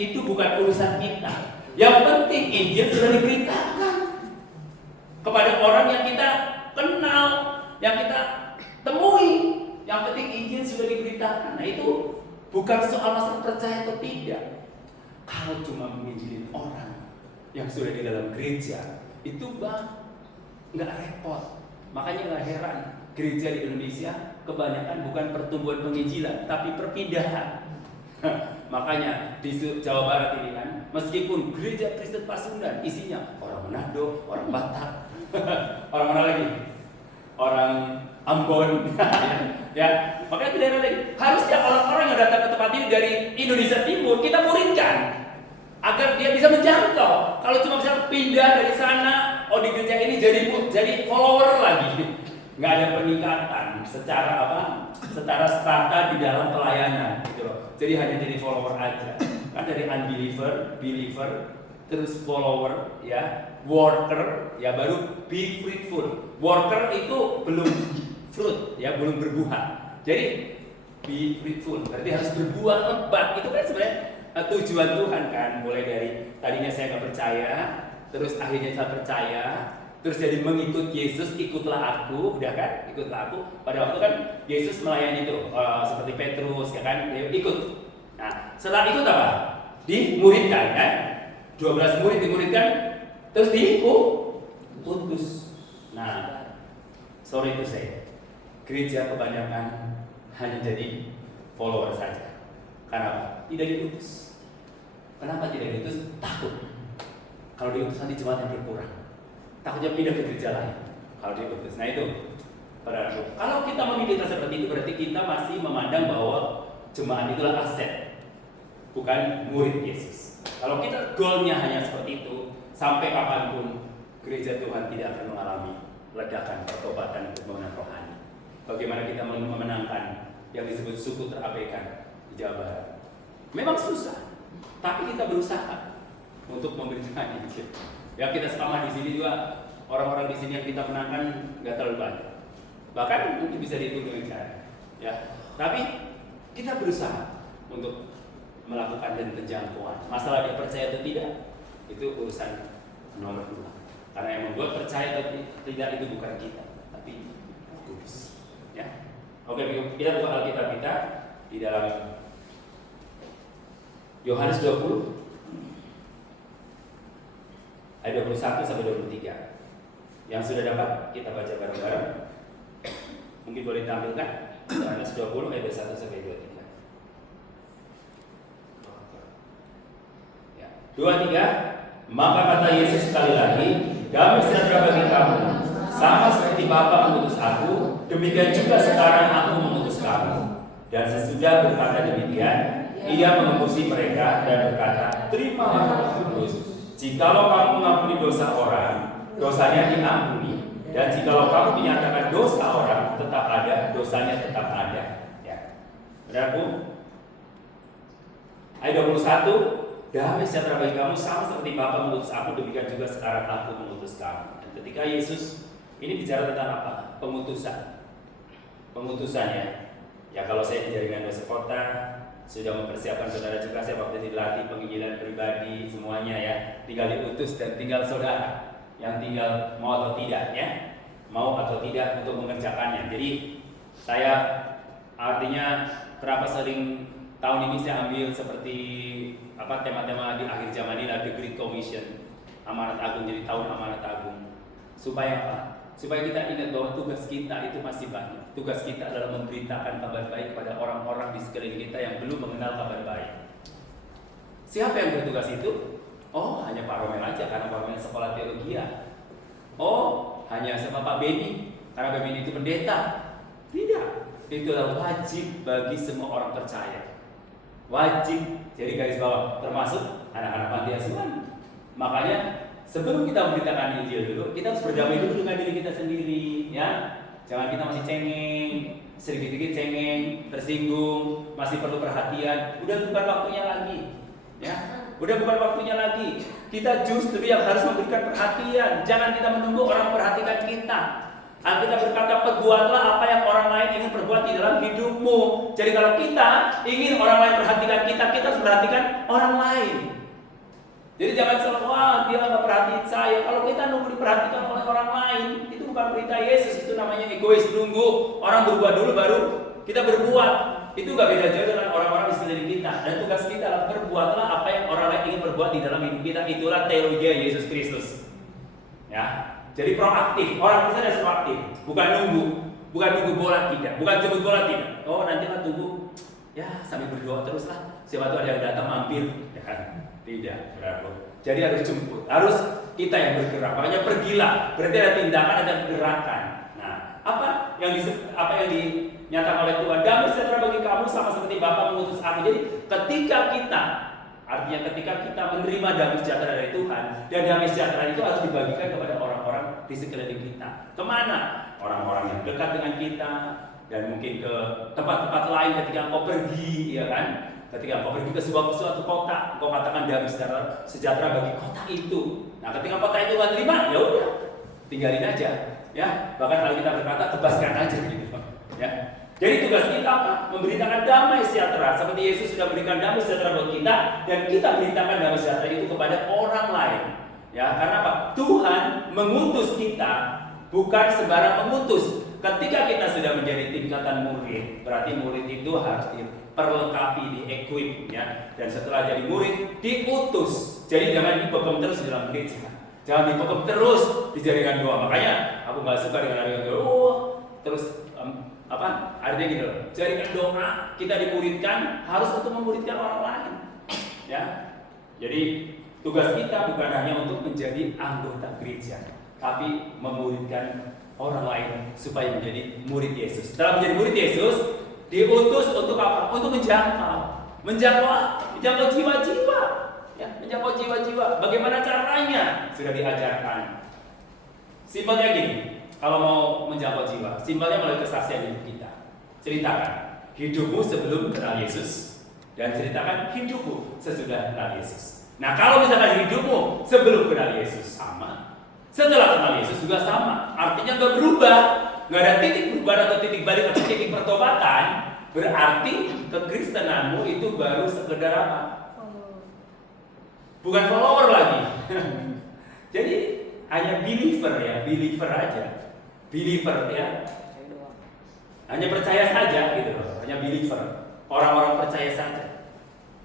itu bukan urusan kita. Yang penting Injil sudah diberitakan kepada orang yang kita kenal, yang kita temui. Yang penting Injil sudah diberitakan. Nah itu bukan soal masalah percaya atau tidak. Kalau cuma menginjilin orang yang sudah di dalam gereja, itu nggak repot. Makanya nggak heran gereja di Indonesia kebanyakan bukan pertumbuhan penginjilan, tapi perpindahan. Makanya di Jawa Barat ini kan, meskipun gereja Kristen Pasundan isinya orang Manado, orang Batak, orang mana lagi? Orang Ambon, ya. Makanya di daerah lain harusnya orang-orang yang datang ke tempat ini dari Indonesia Timur kita muridkan agar dia bisa menjangkau. Kalau cuma bisa pindah dari sana, oh di gereja ini jadi follower lagi, nggak ada peningkatan secara apa? Secara strata di dalam pelayanan, gitu loh. Jadi hanya jadi follower aja. Kan dari unbeliever, believer, terus follower, ya, worker, ya baru be fruitful. Worker itu belum fruit, ya belum berbuah. Jadi be fruitful, berarti harus berbuah lebat. Itu kan sebenarnya tujuan Tuhan kan. Mulai dari tadinya saya nggak percaya, terus akhirnya saya percaya, terus jadi mengikut Yesus, ikutlah aku, udah kan? Ikutlah aku. Pada waktu kan Yesus melayani itu seperti Petrus, ya kan? Dia ikut. Nah, setelah ikut apa? Dimuridkan kan? 12 murid dimuridkan, terus diutus. Nah, sorry to say, gereja kebanyakan hanya jadi follower saja. Karena apa? Tidak diutus. Kenapa tidak diutus? Takut. Kalau diutus nanti jemaatnya berkurang. Takutnya pindah ke gereja lain kalau diutus. Nah itu, saudaraku. Kalau kita memikirkan seperti itu, berarti kita masih memandang bahwa jemaat itulah aset, bukan murid Yesus. Kalau kita goalnya hanya seperti itu, sampai kapanpun gereja Tuhan tidak akan mengalami ledakan pertobatan dan pembangunan rohani. Bagaimana kita memenangkan yang disebut suku terabaikan di Jawa Barat? Memang susah, tapi kita berusaha untuk memberitakan Injil. Ya kita sama di sini juga, orang-orang di sini yang kita menangkan nggak terlalu banyak, bahkan mungkin bisa dihitung dengan jari, ya. Tapi kita berusaha untuk melakukan dan penjangkauan. Masalah dia percaya atau tidak, itu urusan nomor 2. Karena yang membuat percaya atau tidak itu bukan kita, tapi Kudus. Ya. Oke, kita buka Alkitab kita di dalam Yohanes 20. Ayat 21 sampai 23. Yang sudah dapat kita baca bareng-bareng. Mungkin boleh tampilkan Yohanes 20 ayat 1 sampai 23. Ya. 23. Maka kata Yesus sekali lagi, damai sejahtera bagi kamu. Sama seperti Bapa mengutus aku, demikian juga sekarang aku mengutus kamu. Dan sesudah berkata demikian, ia mengembusi mereka dan berkata, terimalah Roh Kudus. Jikalau kamu mengampuni dosa orang, dosanya diampuni. Dan jikalau kamu menyatakan dosa orang, tetap ada, dosanya tetap ada. Ya. Benar, Bu? Ayat 21, damai sejahtera bagi kamu sama seperti Bapa mengutus aku, demikian juga sekarang aku mengutus kamu. Dan ketika Yesus ini bicara tentang apa? Pengutusan. Pengutusannya. Ya kalau saya di jaringan dosa kota, sudah mempersiapkan saudara juga, saya waktu itu dilatih penginjilan pribadi semuanya ya, tinggal diutus dan tinggal saudara yang tinggal mau atau tidak ya, mau atau tidak untuk mengerjakannya. Jadi saya artinya berapa sering tahun ini saya ambil seperti apa tema-tema di akhir zaman ini adalah The Great Commission, amanat agung, jadi tahun amanat agung. Supaya apa? Supaya kita ingat bahwa tugas kita itu masih banyak. Tugas kita adalah memberitakan kabar baik kepada orang-orang di sekeliling kita yang belum mengenal kabar baik. Siapa yang bertugas itu? Oh, hanya Pak Romel aja karena Pak Romel sekolah teologi ya. Oh, hanya sama Pak Beni karena Pak Beni itu pendeta. Tidak, itu adalah wajib bagi semua orang percaya. Wajib, jadi garis bawah, termasuk anak-anak panti asuhan. Makanya sebelum kita memberitakan Injil dulu, kita harus berdamai dulu dengan diri kita sendiri, ya. Jangan kita masih cengeng, sedikit-sedikit cengeng, tersinggung, masih perlu perhatian. Udah bukan waktunya lagi, ya. Udah bukan waktunya lagi. Kita justru yang harus memberikan perhatian. Jangan kita menunggu orang memperhatikan kita. Alkitab berkata, perbuatlah apa yang orang lain ingin perbuat di dalam hidupmu. Jadi kalau kita ingin orang lain perhatikan memperhatikan kita harus memperhatikan orang lain. Jadi jangan selalu, wah dia nggak perhatiin saya. Kalau kita nunggu diperhatikan oleh orang lain, itu bukan perintah Yesus, itu namanya egois. Nunggu orang berbuat dulu baru kita berbuat. Itu nggak beda jauh dengan orang-orang di sekeliling kita. Dan tugas kita adalah berbuatlah apa yang orang lain ingin berbuat di dalam hidup kita. Itulah teologi Yesus Kristus. Ya, jadi proaktif. Orang Kristen harus proaktif, bukan nunggu bola tidak, bukan jemput bola tidak. Oh nanti lah tunggu, ya sambil berdoa terus lah. Siapa tuh ada yang datang mampir, ya kan? Tidak, berarti. Jadi harus jemput, harus kita yang bergerak. Makanya pergilah, berarti ada tindakan, ada gerakan. Nah, apa yang dinyatakan oleh Tuhan? Damai sejahtera bagi kamu sama seperti Bapa mengutus aku. Jadi ketika kita menerima damai sejahtera dari Tuhan, dan damai sejahtera itu harus dibagikan kepada orang-orang di sekeliling kita. Kemana? Orang-orang yang dekat dengan kita, dan mungkin ke tempat-tempat lain ketika engkau pergi, ya kan? Ketika engkau pergi ke suatu kota, engkau katakan damai sejahtera bagi kota itu. Nah, ketika kota itu nggak terima, ya udah, tinggalin aja, ya. Bahkan kalau kita berkata, tebaskan aja gitu, ya. Jadi tugas kita apa? Memberitakan damai sejahtera. Seperti Yesus sudah memberikan damai sejahtera buat kita, dan kita beritakan damai sejahtera itu kepada orang lain. Ya, karena apa? Tuhan mengutus kita, bukan sembarang mengutus. Ketika kita sudah menjadi tingkatan murid, berarti murid itu harus diperlengkapi, di-equip, ya. Dan setelah jadi murid, diutus. Jadi jangan dipegang terus di dalam gereja, jangan dipegang terus di jaringan doa. Makanya aku nggak suka dengan jaringan doa. Terus artinya gitu loh. Jaringan doa kita dimuridkan harus untuk memuridkan orang lain, ya. Jadi tugas kita bukan hanya untuk menjadi anggota gereja, tapi memuridkan orang lain supaya menjadi murid Yesus. Setelah menjadi murid Yesus, diutus untuk apa? Untuk menjangkau jiwa-jiwa, ya, menjangkau jiwa-jiwa. Bagaimana caranya? Sudah diajarkan. Simpelnya gini, kalau mau menjangkau jiwa, simpelnya melalui kesaksian hidup kita. Ceritakan hidupmu sebelum kenal Yesus, dan ceritakan hidupmu sesudah kenal Yesus. Nah, kalau misalkan hidupmu sebelum kenal Yesus sama, setelah kenal Yesus juga sama, artinya nggak berubah, nggak ada titik perubahan atau titik balik atau titik pertobatan, berarti kekristenanmu itu baru sekedar apa? Bukan follower lagi. Jadi hanya believer aja, believer ya, hanya percaya saja gitu loh, hanya believer, orang-orang percaya saja,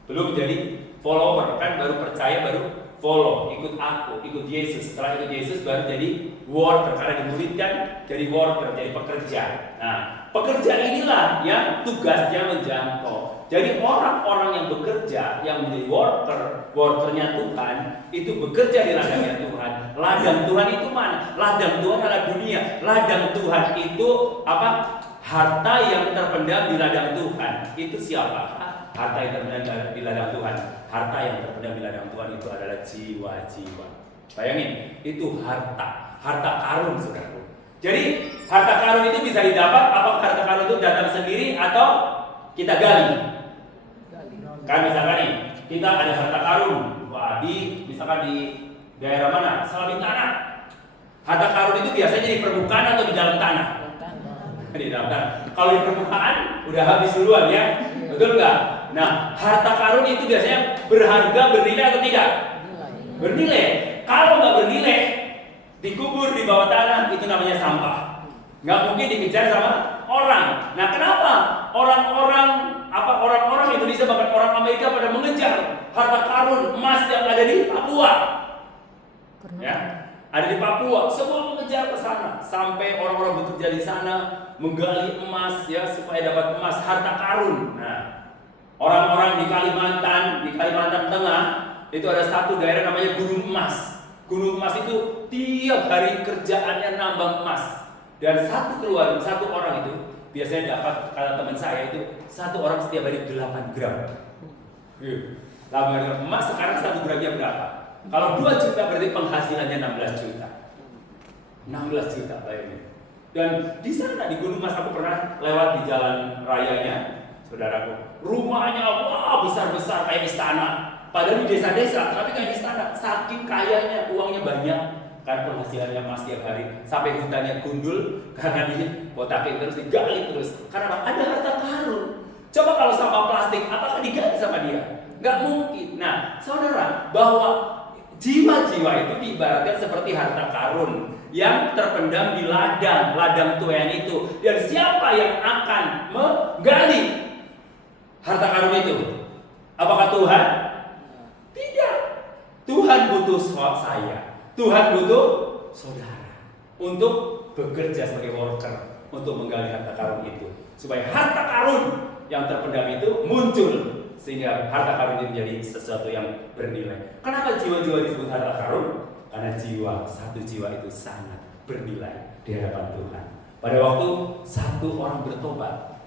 belum jadi follower, kan baru percaya baru follow, ikut aku, ikut Yesus. Setelah ikut Yesus baru jadi worker, karena dimuridkan jadi worker, jadi pekerja. Nah, pekerja inilah yang tugasnya menjangkau. Jadi orang-orang yang bekerja, yang menjadi workernya Tuhan, itu bekerja di ladangnya Tuhan. Ladang Tuhan itu mana? Ladang Tuhan adalah dunia. Ladang Tuhan itu apa? Harta yang terpendam di ladang Tuhan. Itu siapa? Harta yang terpendam di ladang Tuhan. Harta yang terpendam di ladang Tuhan itu adalah jiwa-jiwa. Bayangin, itu harta karun, saudaraku. Jadi harta karun itu bisa didapat. Apakah harta karun itu datang sendiri atau kita gali? Kan misalkan nih, kita ada harta karun, misalkan di daerah mana? Selama tanah. Harta karun itu biasanya di permukaan atau di dalam tanah? Di dalam tanah. Kalau di permukaan udah habis duluan ya, betul nggak? Nah, harta karun itu biasanya berharga, bernilai atau tidak? Bernilai. Kalau nggak bernilai, dikubur di bawah tanah, itu namanya sampah. Nggak mungkin dikejar sama orang. Nah, kenapa orang-orang Indonesia bahkan orang Amerika pada mengejar harta karun emas yang ada di Papua? Ya, ada di Papua. Semua mengejar ke sana sampai orang-orang bekerja di sana menggali emas ya supaya dapat emas, harta karun. Nah, orang-orang di Kalimantan Tengah itu ada satu daerah namanya Gunung Emas. Gunung Emas itu tiap hari kerjaannya nambang emas. Dan satu orang itu biasanya dapat, kata teman saya itu, satu orang setiap hari 8 gram. 8 gram emas. Sekarang 1 gramnya berapa? Kalau 2 juta berarti penghasilannya 16 juta. 16 juta bayangin. Dan di sana di Gunung Emas aku pernah lewat di jalan rayanya, saudaraku. Rumahnya wah besar-besar kayak istana. Padahal di desa-desa, tapi kayak istana. Saking kayanya, uangnya banyak. Kan penghasilannya emas tiap hari. Sampai hutannya gundul karena dibotakin terus, digali terus. Karena ada harta karun. Coba kalau sampah plastik, apakah diganti sama dia? Nggak mungkin. Nah, saudara, bahwa jiwa-jiwa itu diibaratkan seperti harta karun yang terpendam di ladang tuayan itu. Dan siapa yang akan menggali harta karun itu? Apakah Tuhan? Tidak. Tuhan butuh saya. Tuhan butuh saudara untuk bekerja sebagai worker untuk menggali harta karun itu, supaya harta karun yang terpendam itu muncul, sehingga harta karun itu menjadi sesuatu yang bernilai. Kenapa jiwa-jiwa disebut harta karun? Karena satu jiwa itu sangat bernilai di hadapan Tuhan. Pada waktu satu orang bertobat,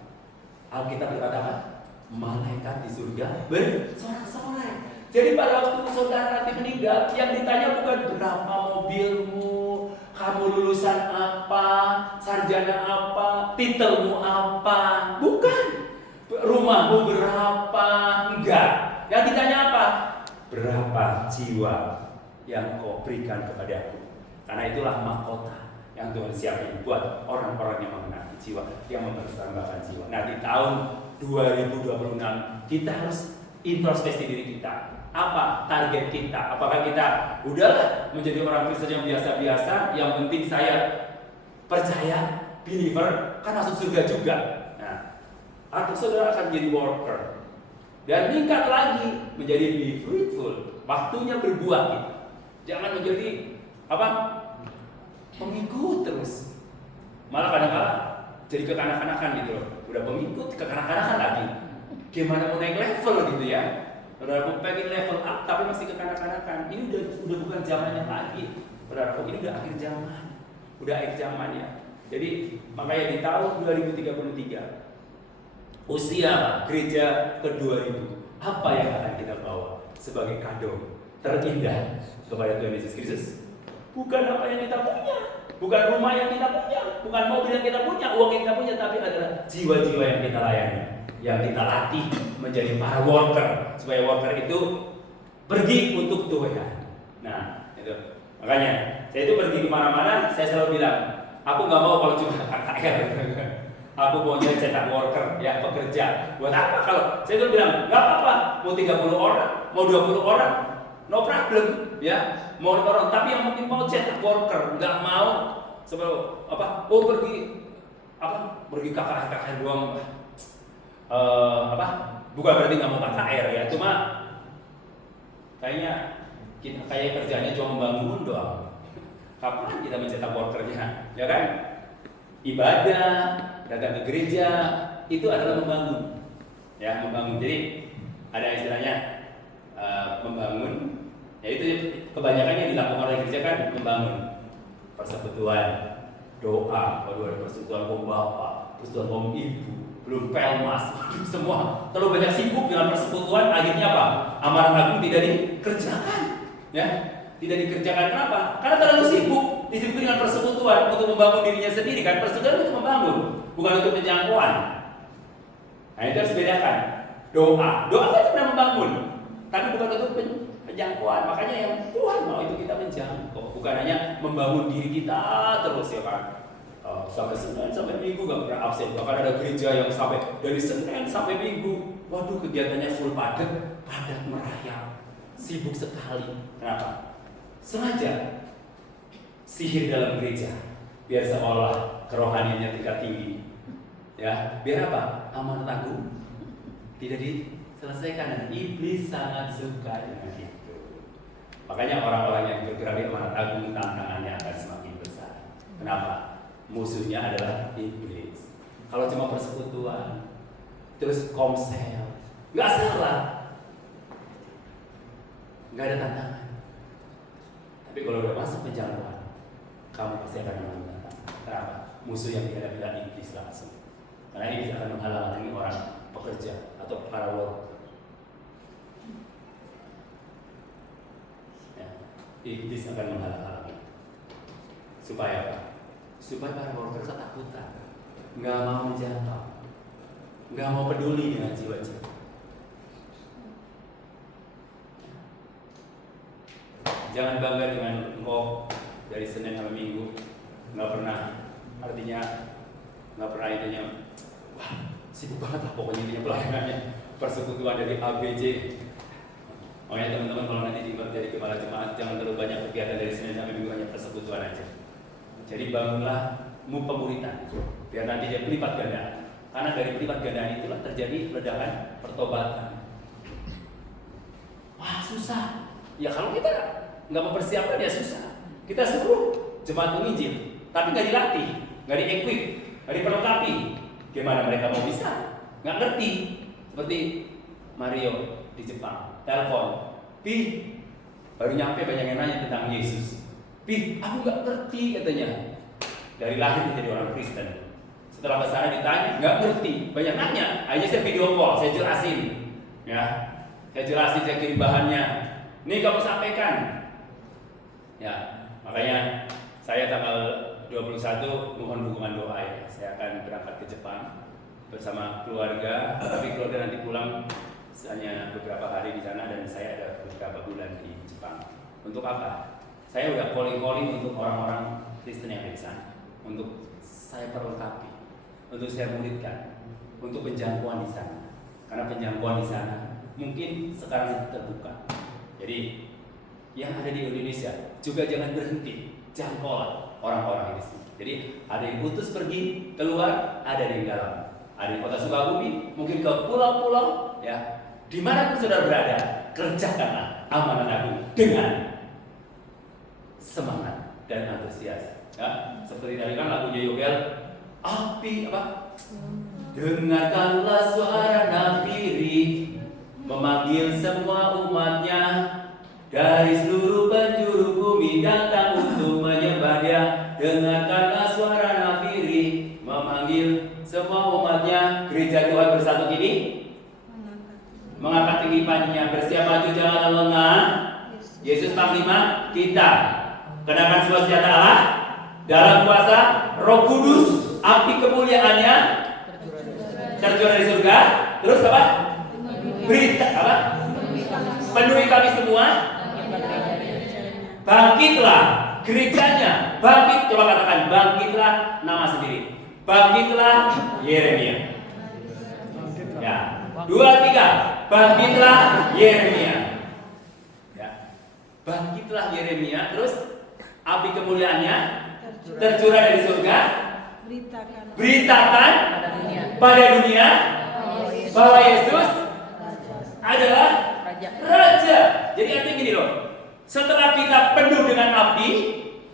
Alkitab berkata, malaikat di surga bersorak-sorai. Jadi pada waktu saudara nanti meninggal, yang ditanya bukan berapa mobilmu, kamu lulusan apa, sarjana apa, titelmu apa, bukan. Rumahmu berapa, enggak. Yang ditanya apa? Berapa jiwa yang kau berikan kepadaku. Karena itulah mahkota yang Tuhan siapkan buat orang-orang yang mengenal jiwa, yang mempersembahkan jiwa. Nah, di tahun 2026 kita harus introspeksi diri kita. Apa target kita? Apakah kita udahlah menjadi orang Kristen yang biasa-biasa, yang penting saya percaya, believer, kan masuk surga juga. Nah, atau saudara akan menjadi worker dan meningkat lagi menjadi be fruitful. Waktunya berbuah kita. Jangan menjadi apa? Pengikut terus. Malah kadang-kadang jadi kekanak-kanakan gitu loh. Udah pengikut kekanak-kanakan lagi. Gimana mau naik level gitu ya? Saudara, pengen level up tapi masih kekanak-kanakan. Ini udah bukan zamannya lagi. Saudara, ini udah akhir zaman. Udah akhir zamannya. Jadi makanya di tahun 2033 usia gereja ke-2000, apa yang akan kita bawa sebagai kado terindah kepada Tuhan Yesus Kristus? Bukan apa yang kita punya, bukan rumah yang kita punya, bukan mobil yang kita punya, uang yang kita punya, tapi adalah jiwa-jiwa yang kita layani, yang kita latih menjadi para worker, supaya worker itu pergi untuk Tuhan. Nah, itu makanya saya itu pergi kemana-mana, saya selalu bilang, aku nggak mau kalau cuma KKR. Aku maunya cetak worker, ya pekerja. Buat apa kalau saya itu bilang nggak apa-apa, mau 30 orang, mau 20 orang, no problem, ya. Mau orang, tapi yang mungkin mau cetak worker, nggak mau sebelum apa? Oh pergi KKR doang, Bukan berarti nggak mau KKR ya, cuma kayaknya kita kayak kerjanya cuma membangun doang. Kapan kita mencetak workernya, ya kan? Ibadah, datang ke gereja itu adalah membangun, ya membangun. Jadi ada istilahnya membangun, ya itu kebanyakan yang dilakukan oleh gereja kan membangun, persekutuan, doa, kalau ada persekutuan kaum bapak, persekutuan kaum ibu, belum pelmas, semua terlalu banyak sibuk dengan persekutuan, akhirnya apa? Amanat agung tidak dikerjakan, ya tidak dikerjakan. Kenapa? Karena terlalu sibuk dengan persekutuan untuk membangun dirinya sendiri kan. Persekutuan untuk membangun, bukan untuk penjangkauan. Nah itu harus bedakan. Doa kan sebenarnya membangun, tapi bukan untuk penjangkauan. Makanya yang Tuhan mau itu kita menjangkau, bukan hanya membangun diri kita terus ya kan. Sampai Senin sampai Minggu gak pernah absen. Bahkan ada gereja yang sampai dari Senin sampai Minggu, waduh kegiatannya full padat merayap, sibuk sekali. Kenapa? Sengaja sihir dalam gereja biar seolah kerohaniannya tingkat tinggi, ya biar apa? Amanat agung tidak diselesaikan dan iblis sangat suka dengan itu. Makanya orang-orang yang bergerak di amanat agung tantangannya akan semakin besar. Kenapa? Musuhnya adalah iblis. Kalau cuma persekutuan terus komsel, nggak salah, nggak ada tantangan. Tapi kalau udah masuk penjangkauan, kamu pasti akan mengalami tantangan. Kenapa? Musuh yang dihadapi adalah iblis langsung. Karena iblis akan menghalang-halangi orang pekerja atau para worker. Ya, iblis akan menghalang-halangi. Supaya apa? Supaya para worker ketakutan, nggak mau menjangkau, nggak mau peduli dengan jiwa-jiwa. Jangan bangga dengan engkau dari Senin sampai Minggu nggak pernah, artinya nggak pernah itunya. Wah, sibuk banget lah pokoknya intinya pelayanannya, persekutuan dari ABC. Makanya teman-teman kalau nanti jadi kepala jemaat jangan terlalu banyak kegiatan dari Senin sampai Minggu, hanya persekutuan aja. Jadi bangunlah pemuritan biar nanti dia pelipat gandaan. Karena dari pelipat gandaan itulah terjadi ledakan pertobatan. Wah susah. Ya kalau kita nggak mempersiapkan ya susah. Kita suruh jemaat menginjil, tapi nggak dilatih, nggak di-equip, nggak diperlengkapi. Gimana mereka mau bisa? Nggak ngerti. Seperti Mario di Jepang, telepon, Pi, baru nyampe banyak yang nanya tentang Yesus. Pi, aku nggak ngerti katanya. Dari lahir jadi orang Kristen. Setelah besar ditanya, nggak ngerti, banyak nanya. Akhirnya saya video call, saya jelasin, ya, saya jelasin, saya kirim bahannya. Ini kamu sampaikan, ya. Makanya saya tanggal 21 mohon dukungan doa ya. Saya akan berangkat ke Jepang bersama keluarga, tapi keluarga nanti pulang hanya beberapa hari di sana dan saya ada beberapa bulan di Jepang. Untuk apa? Saya udah calling untuk orang-orang Kristen yang ada di sana, untuk saya perlengkapi, untuk saya muridkan, untuk penjangkauan di sana. Karena penjangkauan di sana mungkin sekarang terbuka. Jadi yang ada di Indonesia juga jangan berhenti, jangkaulah orang-orang ini. Jadi ada yang putus pergi keluar, ada di dalam. Ada di kota Sukabumi, mungkin ke pulau-pulau, ya. Dimanapun saudara berada, kerjakanlah amanat agung dengan semangat dan antusias. Ya, seperti tadi kan lagunya Yobel, api apa? Dengarkanlah suara nafiri memanggil semua umatnya dari seluruh penjuru bumi datang untuk menyembah Dia. Dengarkanlah suara nafiri memanggil semua umatnya. Gereja Tuhan Bersatu ini mengangkat tinggi panjinya, bersiap maju jangan lengah. Yesus Panglima kita. Kenakan semua senjata Allah dalam kuasa Roh Kudus, api kemuliaannya terjun dari surga. Terus apa? Berita apa? Penuhi kami semua. Bangkitlah gerejanya. Bangkit, coba katakan bangkitlah nama sendiri. Bangkitlah Yeremia. Ya, 2, 3. Bangkitlah Yeremia. Ya. Bangkitlah Yeremia. Terus api kemuliaannya tercurah dari surga. Beritakan pada dunia bahwa Yesus adalah Raja. Jadi artinya gini loh. Setelah kita penuh dengan api,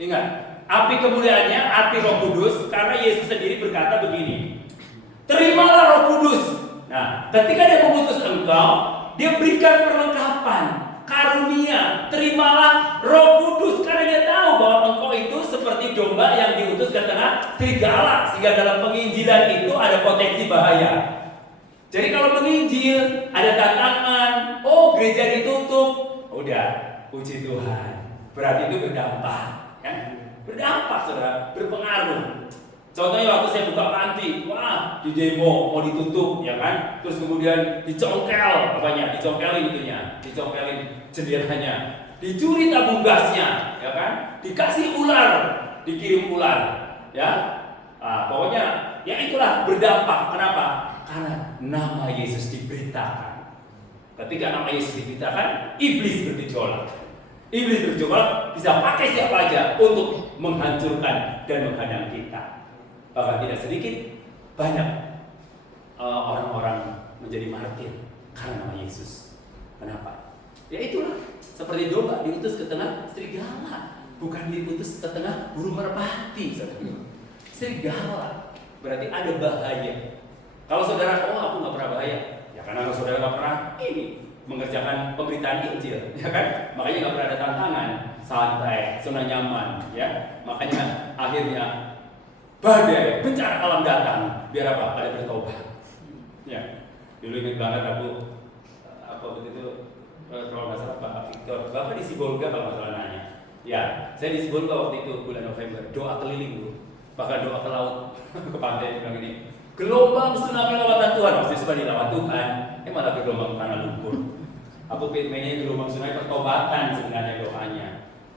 ingat, api kemuliaannya, api Roh Kudus, karena Yesus sendiri berkata begini, terimalah Roh Kudus. Nah, ketika Dia mengutus engkau, Dia berikan perlengkapan, karunia, terimalah Roh Kudus, karena Dia tahu bahwa engkau itu seperti domba yang diutus ke tengah serigala, sehingga dalam penginjilan itu ada potensi bahaya. Jadi kalau menginjil ada tantangan, oh gereja ditutup, udah. Puji Tuhan, berarti itu berdampak, kan? Berdampak, saudara, berpengaruh. Contohnya waktu saya buka panti, wah, di demo mau ditutup, ya kan? Terus kemudian dicongkel, apanya? Dicongkelin itunya, dicongkelin jendelanya, dicuri tabung gasnya, ya kan? Dikasih ular, dikirim ular, ya. Nah, pokoknya, ya itulah berdampak. Kenapa? Karena nama Yesus diberitakan. Ketika nama Yesus diberitakan, iblis bergejolak. Iblis bergejolak bisa pakai siapa aja untuk menghancurkan dan menghadang kita. Bahkan tidak sedikit banyak orang-orang menjadi martir karena nama Yesus. Kenapa? Ya itulah, seperti domba diutus ke tengah serigala, bukan diutus ke tengah burung merpati. Serigala berarti ada bahaya. Kalau saudara, oh aku nggak pernah bahaya, ya karena saudara nggak pernah ini mengerjakan pemberitaan Injil, ya kan? Makanya nggak pernah ada tantangan, santai, zona nyaman, ya. Makanya akhirnya badai, bencana alam datang, biar apa? Pada bertobat. Ya, dulu ingat banget aku apa begitu, kalau nggak salah Pak Victor, Bapak di Sibolga kalau nggak salah nanya. Ya, saya di Sibolga waktu itu bulan November, doa keliling dulu, bahkan doa ke laut, ke pantai bilang ini. Gelombang tsunami lawatan Tuhan, pasti suka dilawat Tuhan, malah gelombang tanah lumpur. Aku pengennya gelombang tsunami pertobatan sebenarnya doanya,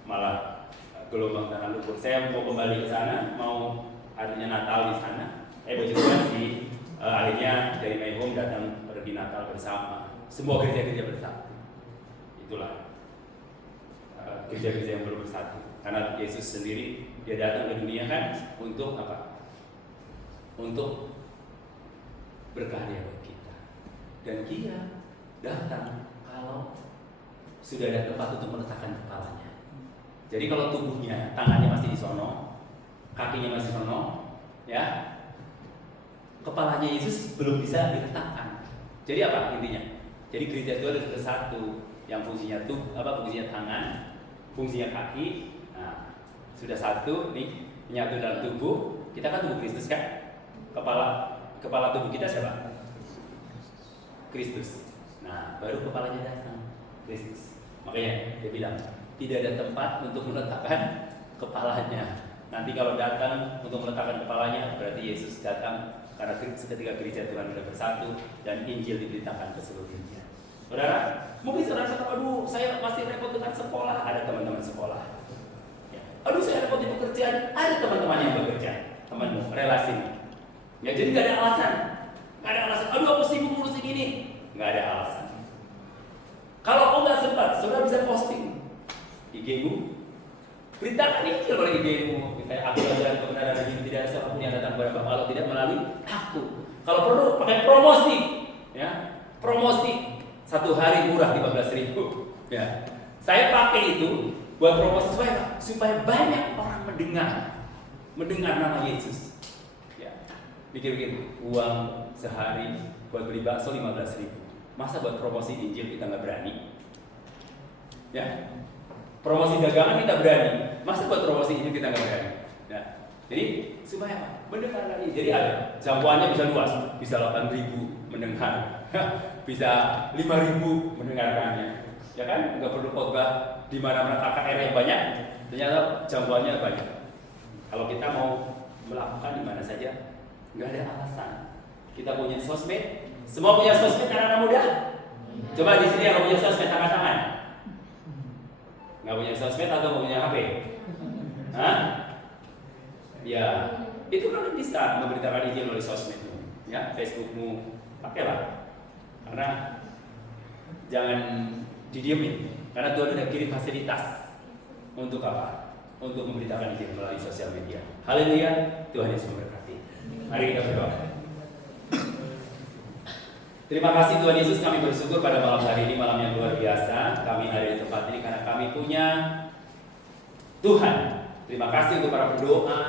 malah gelombang tanah lumpur. Saya mau kembali ke sana, mau artinya Natal di sana. Puji Tuhan sih, Akhirnya dari My Home datang pergi Natal bersama. Semua gereja-gereja bersatu. Itulah gereja-gereja yang belum bersatu. Karena Yesus sendiri dia datang ke dunia kan untuk apa? Untuk berkarya buat kita. Dan dia datang kalau sudah ada tempat untuk meletakkan kepalanya. Jadi kalau tubuhnya, tangannya masih di sono, kakinya masih sono, ya, kepalanya Yesus belum bisa diletakkan. Jadi apa intinya? Jadi gereja itu ada satu yang fungsinya fungsinya tangan, fungsinya kaki. Nah, sudah satu nih menyatu dalam tubuh. Kita kan tubuh Kristus kan? Kepala tubuh kita siapa? Kristus. Nah, baru kepalanya datang, Kristus. Makanya dia bilang tidak ada tempat untuk meletakkan kepalanya. Nanti kalau datang untuk meletakkan kepalanya berarti Yesus datang karena ketika gereja Tuhan sudah bersatu dan Injil diberitakan ke seluruh dunia. Saudara, mungkin saudara kata, aduh saya masih repot dengan sekolah, ada teman-teman sekolah. Ya. Aduh saya repot di pekerjaan, ada teman-teman yang bekerja, temanmu, relasi. Ya jadi nggak ada alasan, nggak ada alasan. Aduh aku sibuk ngurusin ini, nggak ada alasan. Kalau nggak sempat, saudara bisa posting IG-mu, beritakan Injil oleh IG-mu. Kayak aku ajaran kebenaran ini tidak ada siapapun yang datang kepada Bapa kalau tidak melalui aku. Kalau perlu pakai promosi, ya promosi 1 hari murah 15.000. Ya, saya pakai itu buat promosi supaya banyak orang mendengar nama Yesus. Ya, pikir-pikir uang sehari buat beli bakso 15.000. Masa buat promosi Injil kita nggak berani? Ya, promosi dagangan kita berani. Masa buat promosi Injil kita nggak berani? Nah, jadi supaya apa? Mendengar lagi. Jadi ada jangkauannya bisa luas, bisa 8.000 mendengar, bisa 5.000 mendengarkannya. Ya kan? Nggak perlu khotbah di mana-mana KKR yang banyak. Ternyata jangkauannya banyak. Kalau kita mau melakukan di mana saja, nggak ada alasan. Kita punya sosmed. Semua punya sosmed anak-anak muda? Coba di sini yang punya sosmed angkat tangan. Nggak punya sosmed atau nggak punya HP? Hah? Ya, itu kan bisa memberitakan Injil melalui sosmedmu, ya, Facebookmu, pakailah. Karena jangan didiemin. Karena Tuhan sudah kirim fasilitas untuk apa? Untuk memberitakan Injil melalui sosial media. Haleluya, Tuhan Yesus memberkati. Mari kita berdoa. Terima kasih Tuhan Yesus, kami bersyukur pada malam hari ini, malam yang luar biasa. Kami ada di tempat ini karena kami punya Tuhan. Terima kasih untuk para pendoa.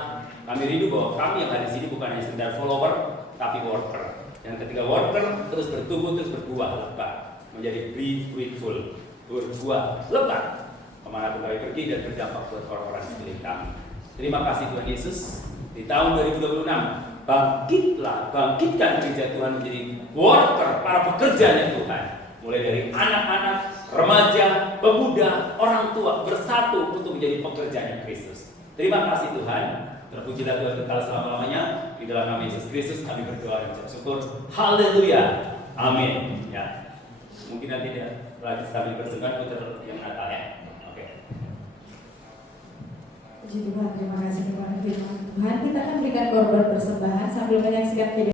Kami rindu bahwa kami yang ada di sini bukan hanya sekedar follower, tapi worker. Yang ketika worker terus bertumbuh, terus berbuah lebat, menjadi be fruitful, berbuah lebat. Kemana pun kami pergi dan berdampak buat orang-orang sekeliling kami. Terima kasih Tuhan Yesus. Di tahun 2026, bangkitkan gereja Tuhan menjadi worker, para pekerjanya Tuhan. Mulai dari anak-anak, remaja, pemuda, orang tua bersatu untuk menjadi pekerjanya Kristus. Terima kasih Tuhan. Terpujilah Tuhan kekal selama-lamanya. Di dalam nama Yesus Kristus kami berdoa dan mengucap syukur. Haleluya. Amin. Ya. Mungkin nanti lagi kami bersenggan putar yang Natal ya. Oke. Puji Tuhan, terima kasih kepada firman Tuhan. Kita akan berikan korban persembahan sambil menyaksikan video.